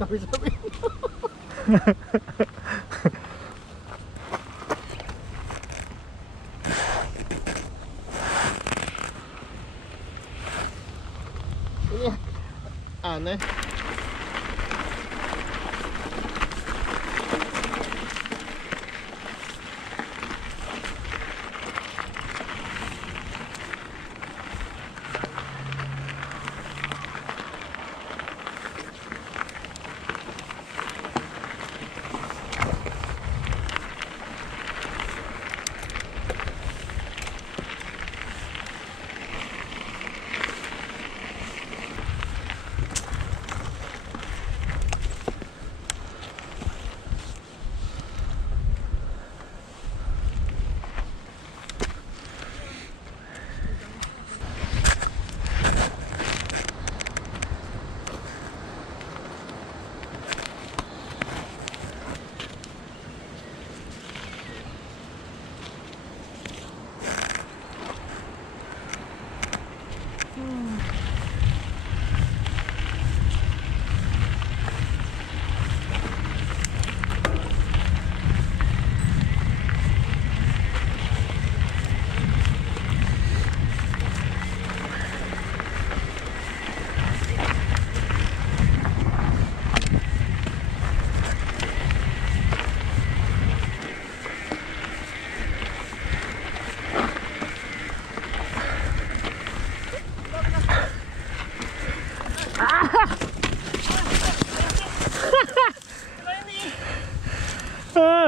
Sabi-sabi. Ini aneh.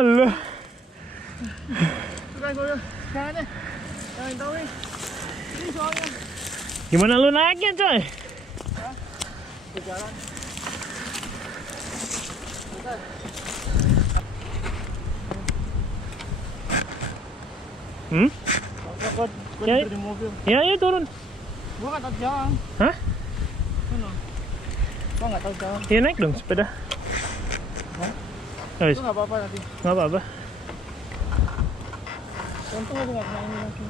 Halo. Gimana lu naiknya, coy? Jalan. Ya, di mobil. ya turun. Gua nggak tahu jalan. Hah? Gua nggak tahu jalan. Ya naik dong sepeda. Hah? Oh, Itu nggak apa-apa nanti. nggak apa-apa. Untung aja nggak kena ini lagi.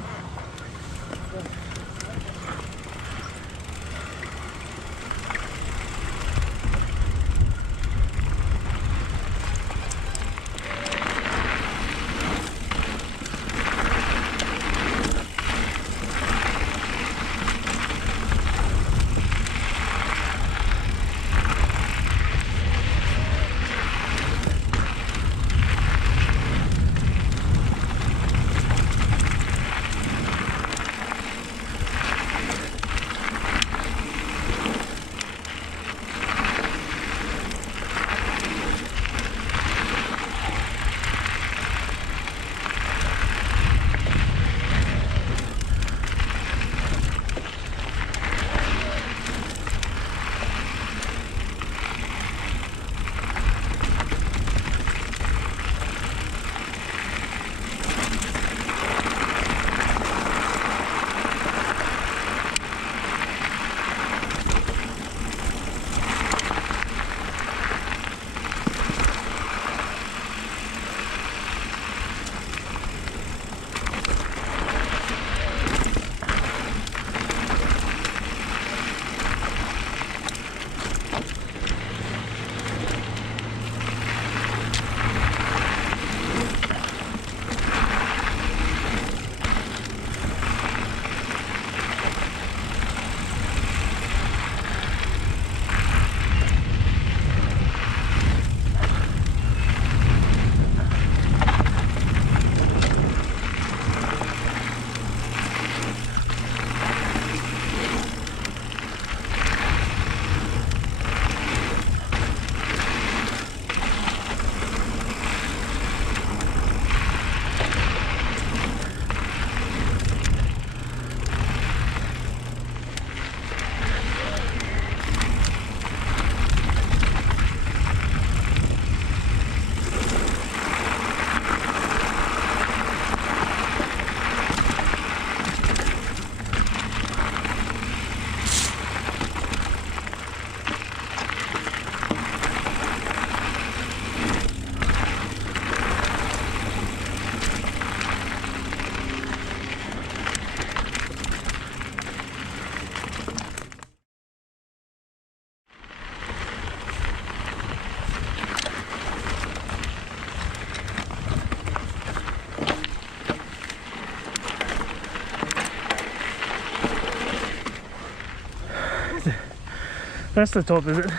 That's the top, is it?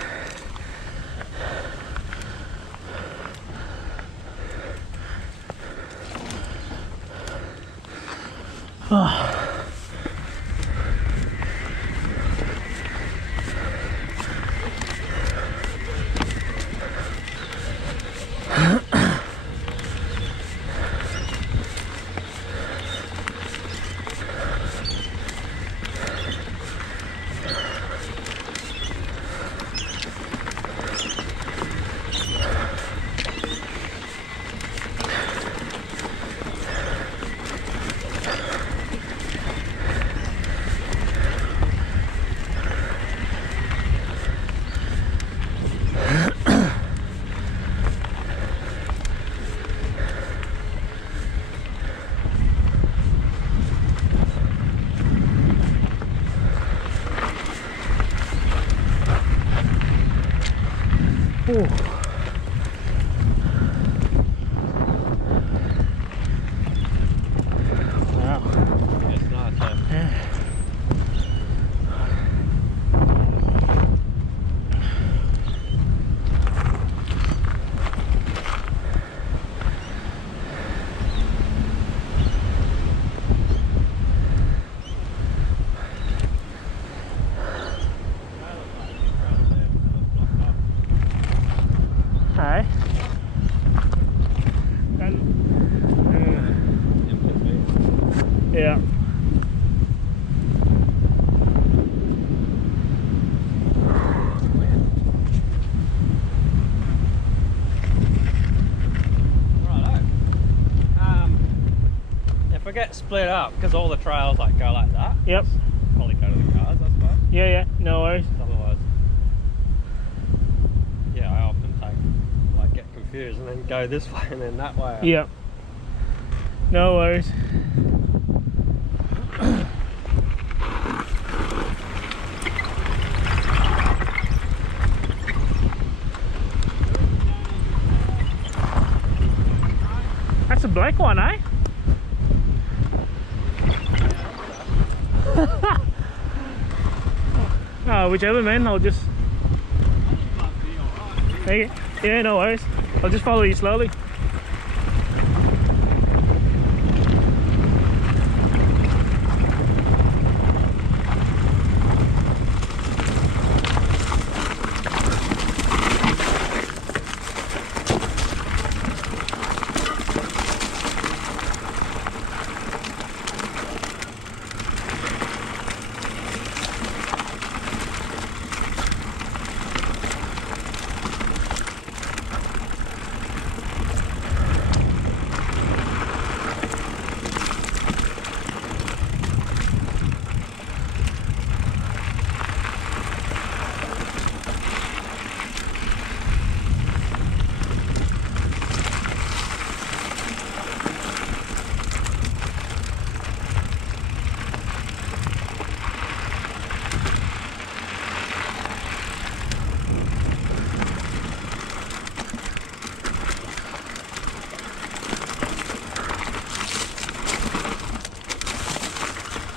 Oh. Ooh. Wow. It's nice, Yeah. Hi. Yeah. If we get split up, because all the trails like go like that, Yep. probably go to the cars, I suppose. Yeah, yeah. No worries. Otherwise, yeah, I often get confused and then go this way and then that way. Yep. No worries. That's a black one, eh? Oh, whichever, man. I'll just... Hey, yeah, no worries. I'll just follow you slowly.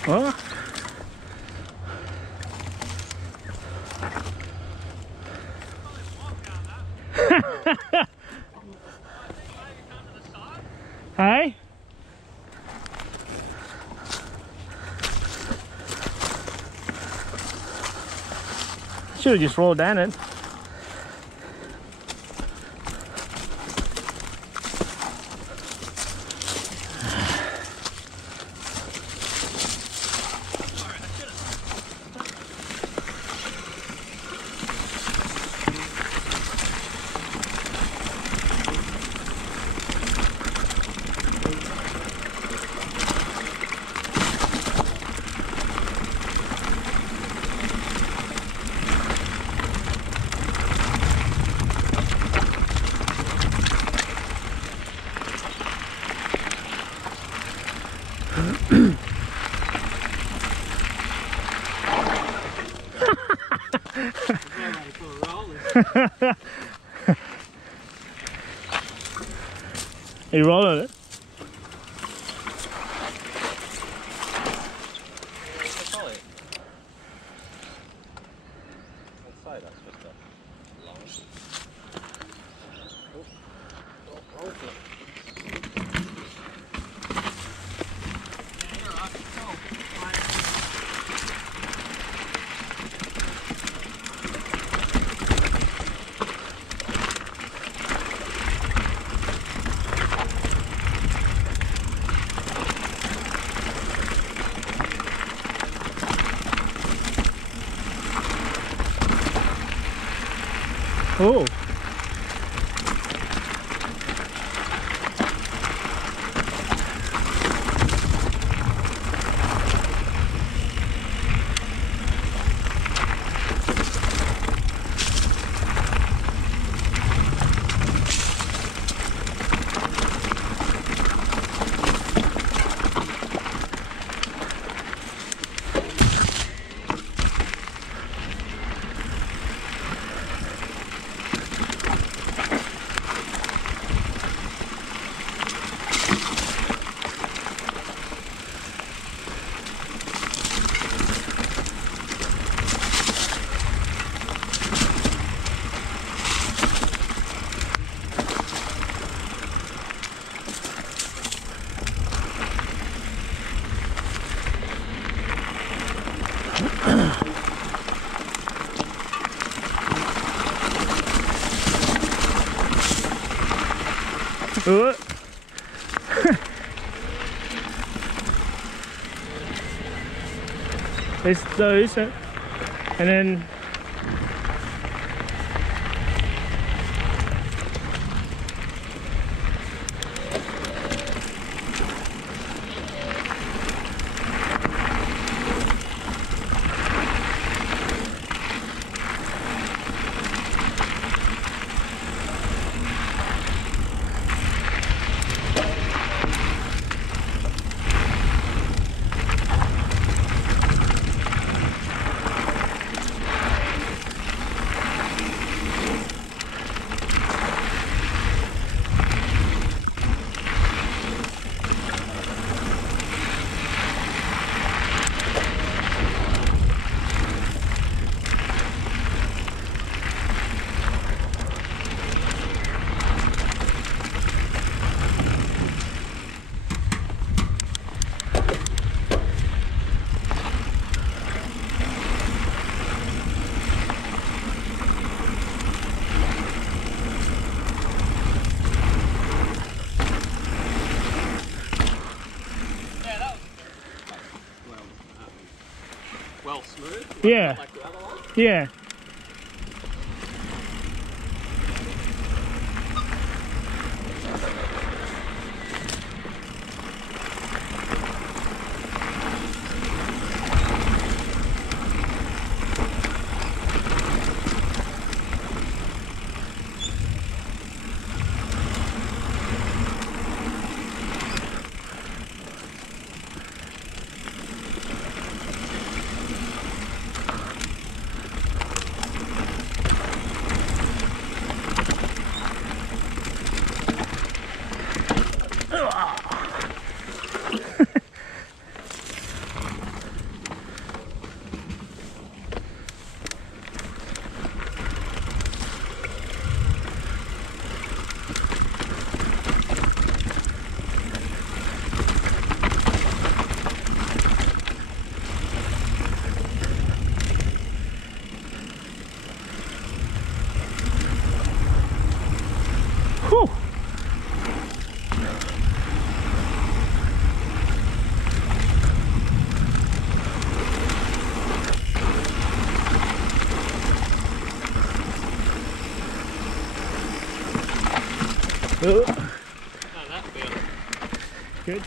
Oh. Hi. Should have just rolled down it. You rolling it? I'd say No, that's just a long. Oh, wrong foot. Yeah, you're right. Oh, right. Oh. It's those, and then Well smooth. yeah, Like the other one. yeah. Whew. Oh, that feels Good.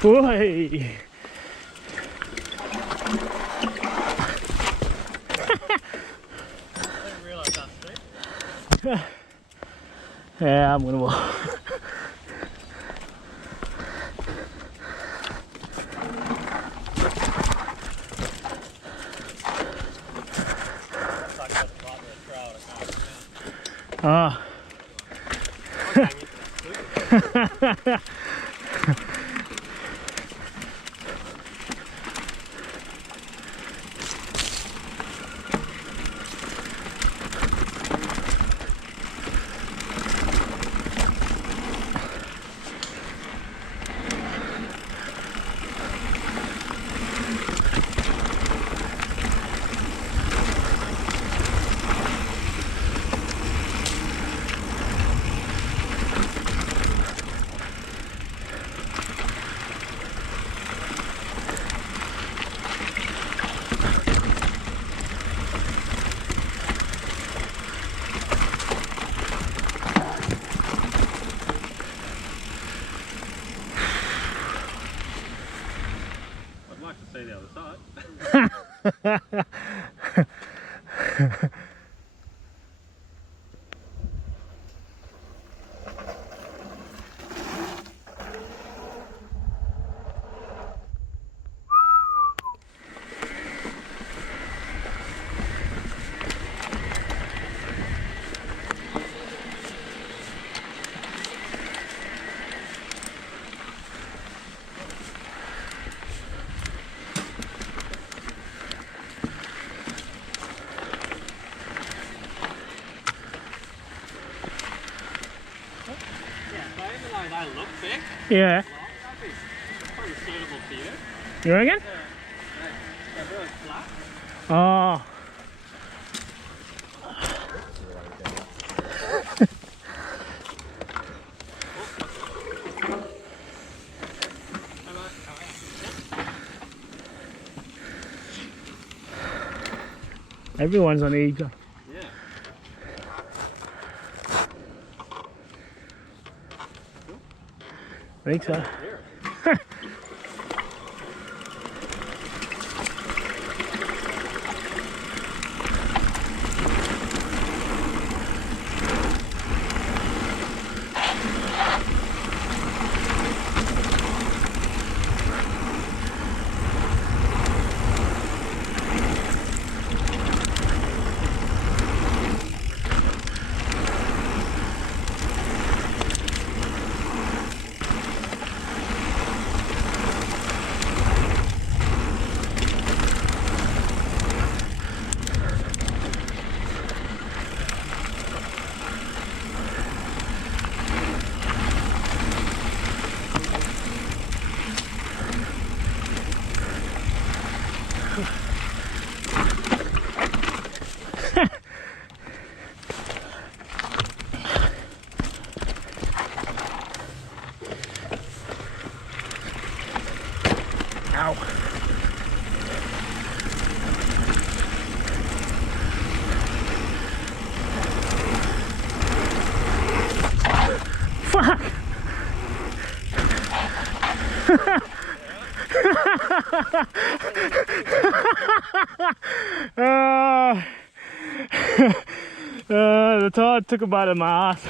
Boy. I didn't realise that steep. Yeah, I'm gonna walk. It's like at the bottom of the trail to go. Ah. I'd like to see the other side. Yeah, so even though they look big, Yeah. that'd be pretty suitable for you. You reckon? They're really flat. Oh. Everyone's on eager. Yeah. I think so. Here. Ow. Fuck. The tide took a bite of my ass.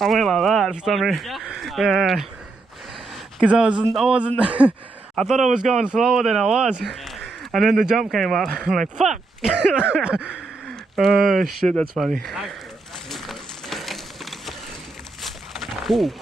I went like that for some reason. Yeah. Because I wasn't, I thought I was going slower than I was. Yeah. And then the jump came up. I'm like, fuck. Oh shit, that's funny. Ooh.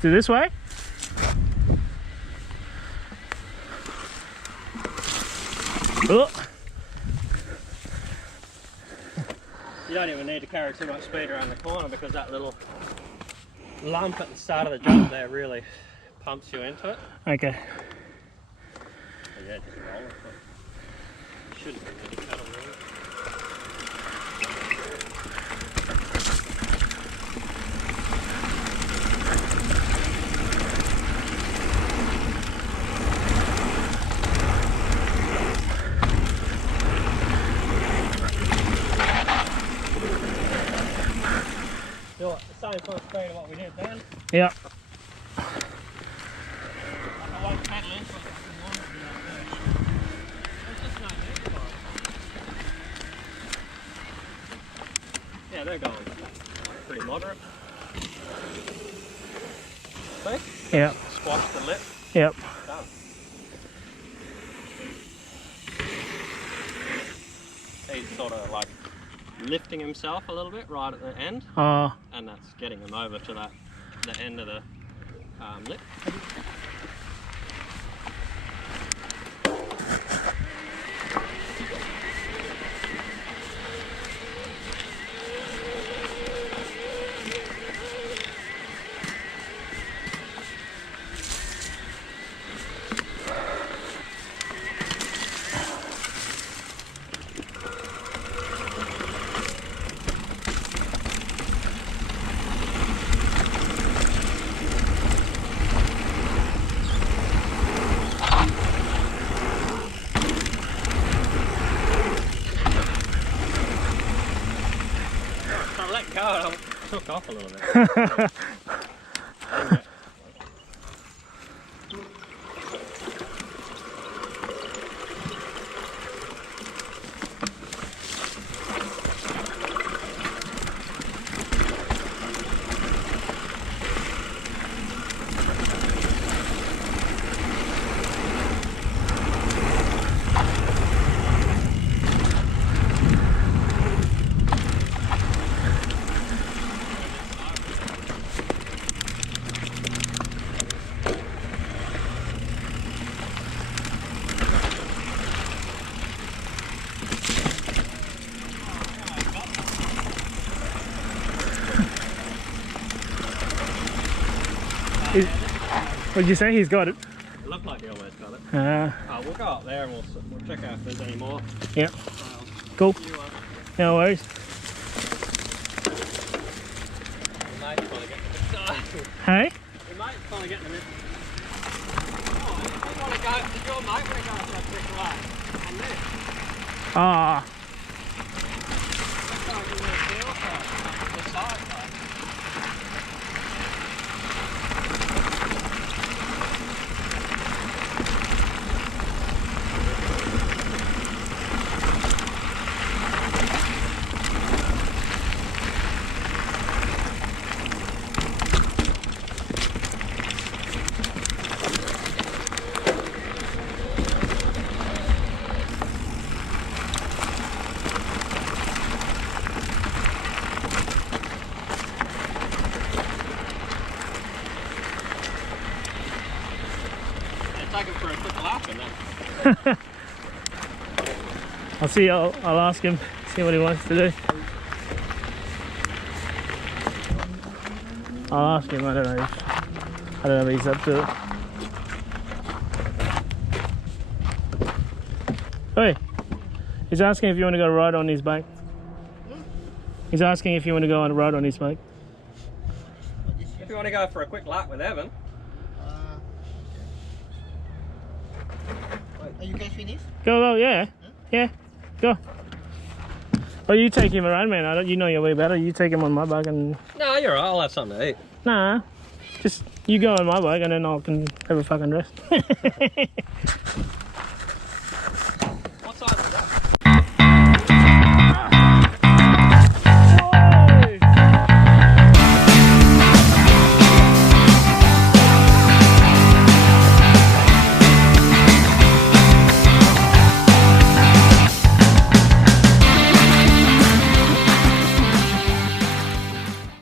To this way? Oh. You don't even need to carry too much speed around the corner because that little lump at the start of the jump there really pumps you into it. Okay. So yeah, just roll it. But you shouldn't be really pedal really. same sort of speed of what we did then. Yeah. I won't pedal into it like I wanted to do that first. There's just no need for it. Yeah, they're going pretty moderate. See? Yeah. Squash the lip. Yep. Done. He's sort of like lifting himself a little bit right at the end, Oh. and that's getting him over to the end of the lip. I let go and I took off a little bit. What'd you say? He's got it. It looked like he almost got it. We'll go up there and we'll check out if there's any more. Yeah. Cool. You, No worries. mate's trying to get the side. Hey? Your mate's trying to get in the middle. Oh, you want to go, did your mate want to go for a quick lap? And this? Ah. Can't give me a feel for the side, though. Take him for a quick lap and then. I'll see. I'll ask him. See what he wants to do. I'll ask him. I don't know if he's up to it. Hey, he's asking if you want to go ride on his bike. He's asking if you want to go on a ride on his bike. If you want to go for a quick lap with Evan. Are you guys finished? Go, yeah. Yeah, go. Oh, you take him around, man. You know your way better. You take him on my bike and... No, you're right. I'll have something to eat. Nah, just you go on my bike and then I can have a fucking rest.